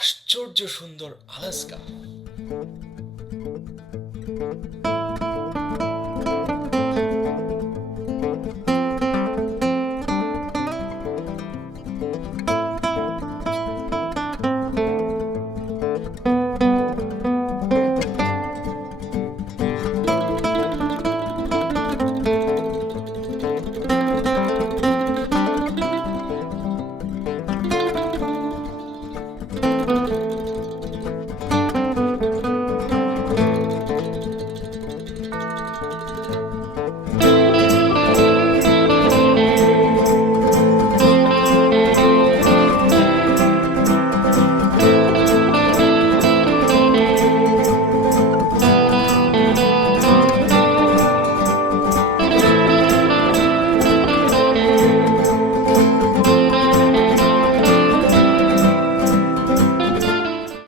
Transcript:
আশ্চর্য সুন্দর আলাস্কা।